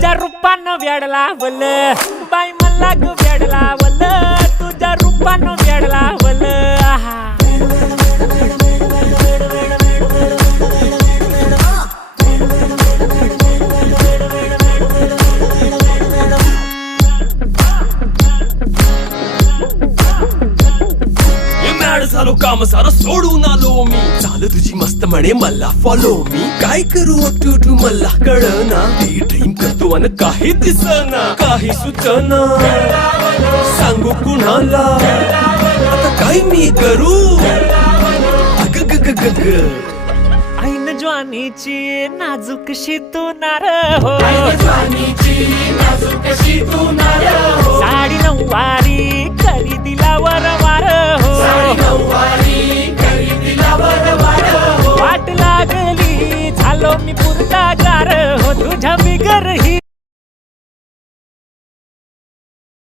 तुझ्या रूपानं वेड लावल बाई मला ग वेड लावल तुझ्या रूपानं वेड लावल आहा झालो काम सारं सोडून आलो मी चाल तुझी मस्त म्हणे मला फॉलो मी काय करू टू मला कळना ती ड्रीम करतो अन काही दिसना काही सुचना सांगू कुणाला आता काय मी करू अग ग ग ग ग ऐन ज्वानीची नाजूकशी तू नार हो साडी नऊवारी करी दिला वरवार हो वाट लागली झालो मी पुरता गार हो तुझ्या बिगर ही